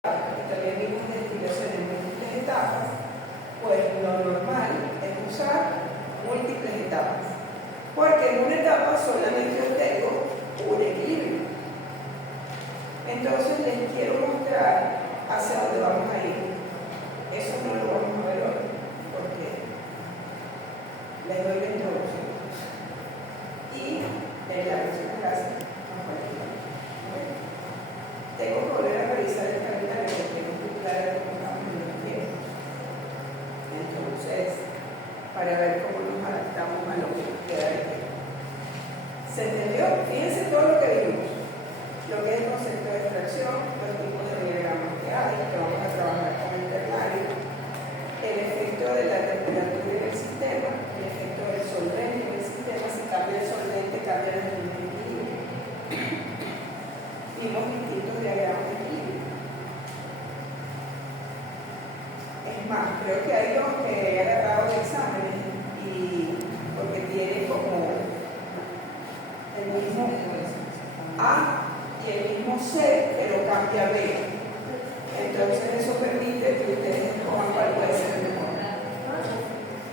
y también vimos destilación en múltiples etapas, pues lo normal es usar múltiples etapas, porque en una etapa solamente obtengo un equilibrio. Entonces les quiero mostrar hacia dónde vamos a ir. Eso no lo vamos a ver hoy, porque les doy la introducción. Y en la próxima clase nos continuamos. Tengo que volver a revisar el calendario porque no estoy clara cómo estamos en los tiempos. Entonces, para ver cómo nos adaptamos a lo que nos queda de tiempo. ¿Se entendió? Fíjense todo lo que vimos. Lo que es el concepto de extracción, los tipos de diagramas que hay, que vamos a trabajar con el ternario, el efecto de la temperatura en el sistema, el efecto del solvente en el sistema, si cambia el solvente, cambia el equilibrio. Vimos distintos diagramas de equilibrio. Es más, creo que hay dos que he agarrado de exámenes y porque tiene como el mismo A y el mismo C, pero cambia B. Entonces eso permite que ustedes escojan cuál puede ser mejor.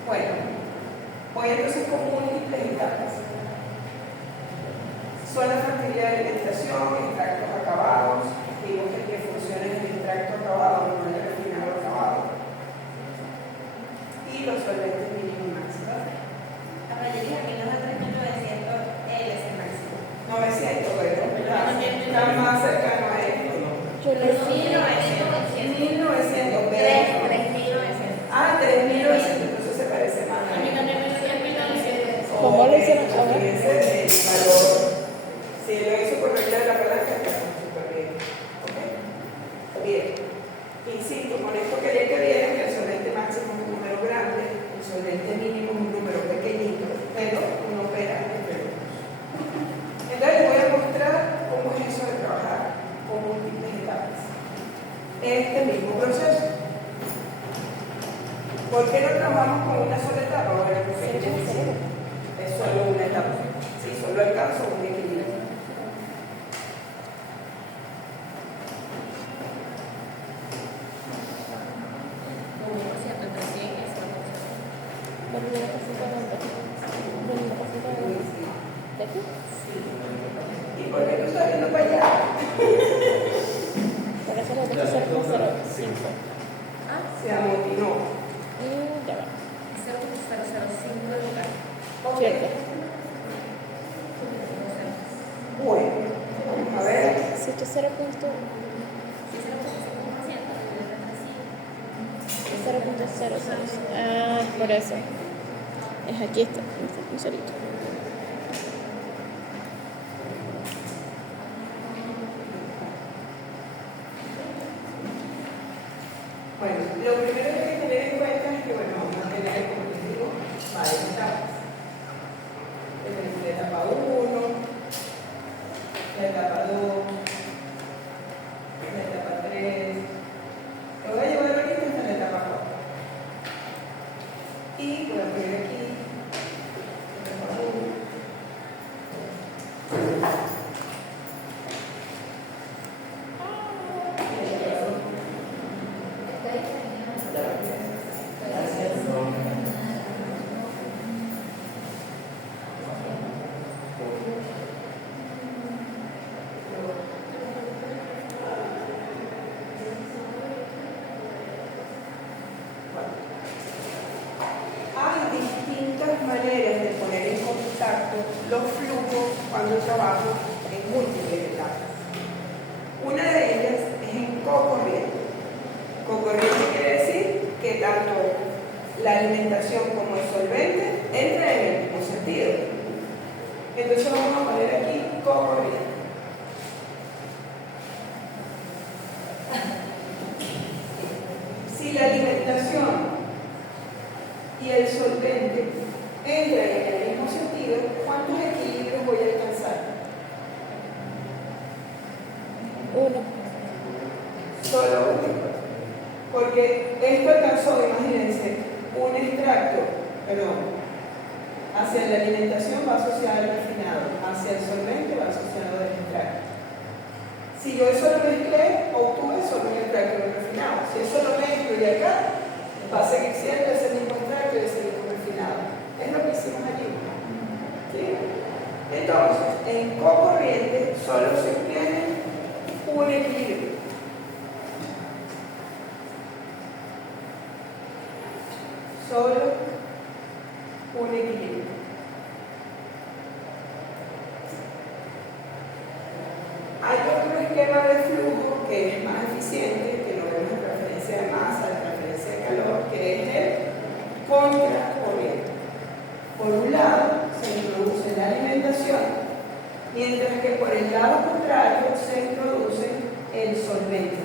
Bueno, voy entonces con múltiples etapas. Son la factibilidad de alimentación, extractos acabados, vimos que funciones el extracto acabado, no el refinado acabado, y los solventes mínimos máximos. La mayoría que nos da 3.900 él es el máximo. 900, ¿verdad? Está más cercano a esto. Yo le dije 1900, 3.900. Ah, 3.900, entonces se parece más. A mí también me decía 1.900. ¿Cómo lo hicieron? A ver. El valor. Si lo hizo por regla de la palanca, está súper bien. ¿Ok? Bien. Insisto, con esto quería que vieran que el solvente máximo es un número grande, el solvente mínimo es un número pequeñito, pero uno opera entre los dos. Entonces les voy a mostrar cómo es eso de trabajar con múltiples etapas. Este mismo proceso. ¿Por qué no trabajamos con una sola etapa? Bueno, porque es solo una etapa. Sí, solo alcanzo un equilibrio. ¿De aquí? ¿Y por qué tú estás viendo para allá? Por eso lo dejo 0.05. Se amotinó. Ya va. 0.005 de lugar. Ok. Cierto. Bueno, vamos a ver. Si esto es 0.006. Ah, por eso. Es aquí está. Un cerito. Bueno, lo primero que hay que tener en cuenta es que, bueno, vamos a tener, como les digo, varias etapas. Tenemos la etapa 1, la etapa 2, la etapa 3. Lo voy a llevar ahorita hasta la etapa 4. Y voy a poner aquí etapa 1. Hay distintas maneras de poner en contacto los flujos cuando trabajo en múltiples etapas. Una de ellas es en cocorriente. Cocorriente quiere decir que tanto la alimentación como el solvente entran en el mismo sentido. Entonces vamos a poner aquí cocorriente. Si la alimentación y el solvente entran en el mismo sentido, ¿cuántos equilibrios voy a alcanzar? 1. Solo uno. Porque esto alcanzó, imagínense, un extracto, hacia la alimentación va asociado al refinado, hacia el solvente va asociado al extracto. Si yo eso lo mezclé, obtuve solo un extracto solo un equilibrio. Hay otro esquema de flujo que es más eficiente, que lo vemos en transferencia de masa, en transferencia de calor, que es el contracorriente. Por un lado se introduce la alimentación, mientras que por el lado contrario se introduce el solvente.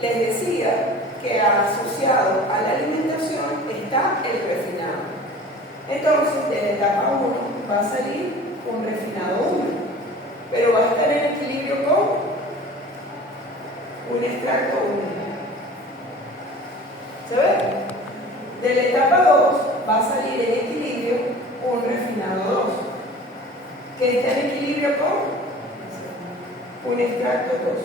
Les decía que asociado a la alimentación está el refinado. Entonces, de la etapa 1 va a salir un refinado 1, pero va a estar en equilibrio con un extracto 1. ¿Se ve? De la etapa 2 va a salir en equilibrio un refinado 2, que está en equilibrio con un extracto 2.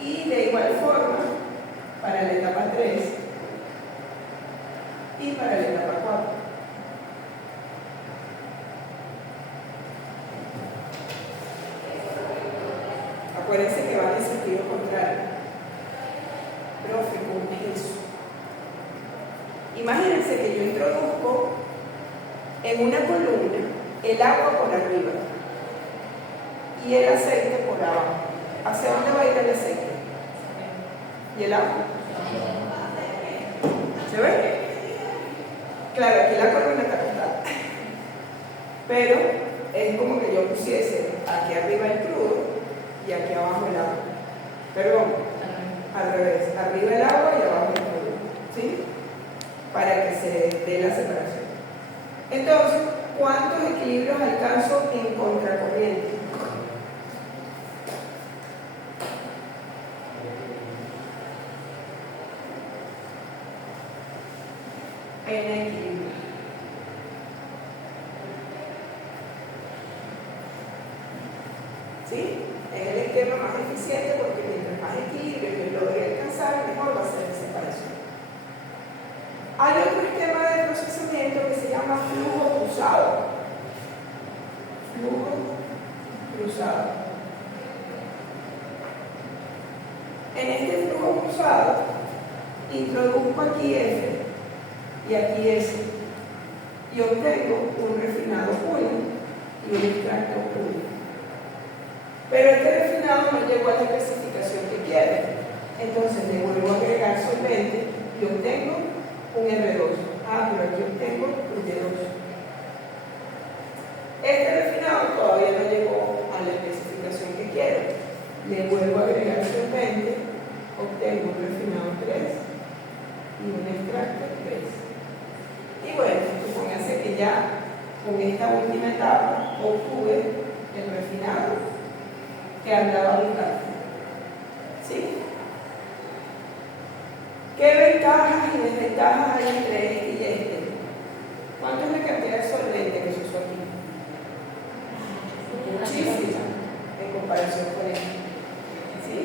Y de igual forma para la etapa 3 y para la etapa 4. Acuérdense que van en sentido contrario. Profe, ¿cómo es eso? Imagínense que yo introduzco en una columna el agua por arriba y el aceite por abajo. ¿Hacia dónde va a ir el aceite? ¿Y el agua? ¿Se ve? Claro, aquí la columna está acostada. Pero es como que yo pusiese aquí arriba el crudo y aquí abajo el agua. Perdón, al revés. Arriba el agua y abajo el crudo. ¿Sí? Para que se dé la separación. Entonces, ¿cuántos equilibrios alcanzo en contracorriente? En equilibrio. ¿Sí? Es el esquema más eficiente porque mientras más equilibrio yo logre alcanzar, mejor va a ser la separación. Hay otro esquema de procesamiento que se llama flujo cruzado. Flujo cruzado. En este flujo cruzado, introduzco aquí F y aquí S y obtengo un refinado 1 y un extracto 1. Pero este refinado no llegó a la especificación que quiere. Entonces le vuelvo a agregar solvente y obtengo un R2. Pero aquí obtengo un D2. Este refinado todavía no llegó a la especificación que quiero. Le vuelvo a agregar solvente, obtengo un refinado 3 y un extracto 3. Y bueno, supónganse que ya con esta última etapa obtuve el refinado que andaba buscando. ¿Sí? ¿Qué ventajas y desventajas hay entre este y este? ¿Cuánto es la cantidad de solvente que se usó aquí? Muchísima en comparación con este. ¿Sí?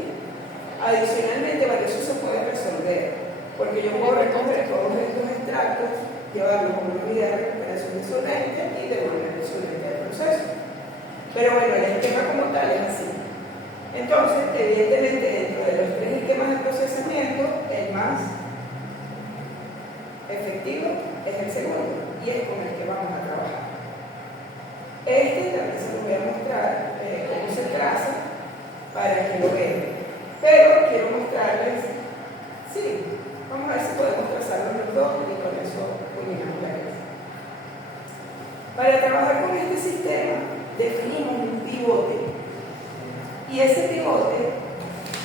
Adicionalmente, bueno, eso se puede resolver, porque yo puedo recoger todos estos extractos, llevarlos a una unidad de recuperación de solvente y devolver el solvente al proceso. Pero bueno, el esquema como tal es así. Entonces, evidentemente, dentro de los tres esquemas de procesamiento, el más efectivo es el segundo y es con el que vamos a trabajar. Este también se los voy a mostrar cómo se traza para que lo vean. Pero quiero mostrarles, sí, vamos a ver si podemos trazarlos los dos y con eso culminamos la clase. Para trabajar con este sistema, definimos un pivote. Y ese pivote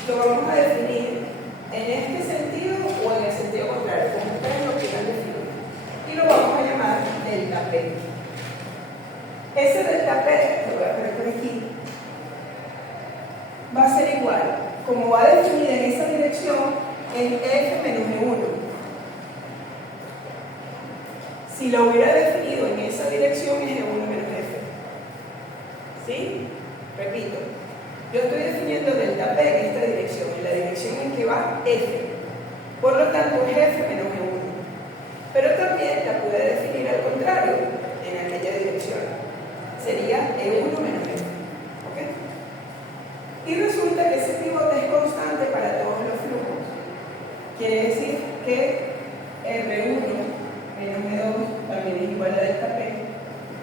lo vamos a definir en este sentido o en el sentido contrario, como ustedes lo quieran definir. Y lo vamos a llamar delta P. Ese delta P, lo voy a poner por aquí, va a ser igual, como va a definir en esa dirección, en F menos E1. Si lo hubiera definido en esa dirección, es E1 menos F. ¿Sí? Repito. Yo estoy definiendo delta P en esta dirección, en la dirección en que va F. Por lo tanto, es F menos E1. Pero también la pude definir al contrario, en aquella dirección. Sería E1 menos F. ¿Ok? Y resulta que ese pivote es constante para todos los flujos. Quiere decir que R1 menos E2 también es igual a delta P,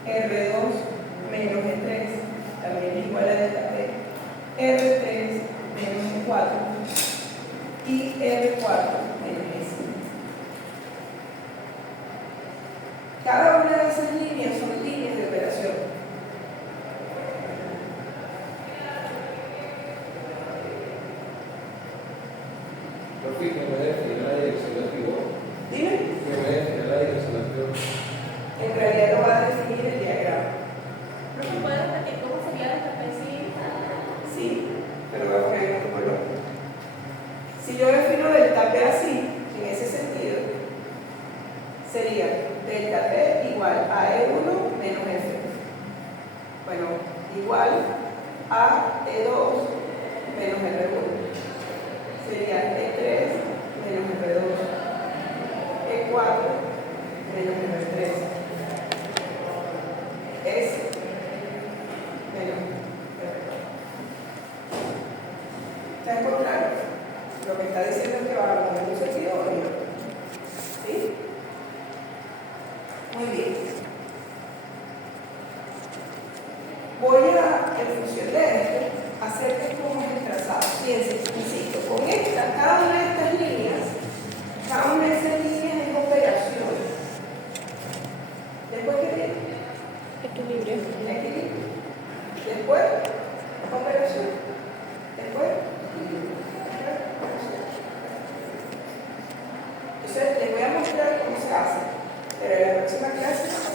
R2 menos E3 también es igual a delta P, R3 menos E4 y R4 menos E5. Cada una de esas líneas son líneas de operación. Profe, ¿qué me definir la dirección del pivot? Dime, ¿Qué me definir la dirección del pivot? en realidad lo va a definir el diagrama. ¿No me puedes repetir cómo sería la capacita? Sí, pero voy a poner en otro color. Si yo defino delta P así, en ese sentido, sería delta P igual a E1 menos F. Bueno, igual a E2 menos R1. Sería E3 menos R2. E4 menos R3. S menos R4. ¿Está por claro? Lo que está diciendo es que va a poner un sentido o no. ¿Sí? Muy bien. Voy a, en función de esto, hacer que como es el trazado. Fíjense, insisto, con esta, cada una de estas líneas, cada una de esas líneas es operación. Después, ¿qué tiene? Equilibrio. Equilibrio. Después, operación. Después, equilibrio. Operación. Entonces, les voy a mostrar cómo se hace. Pero en la próxima clase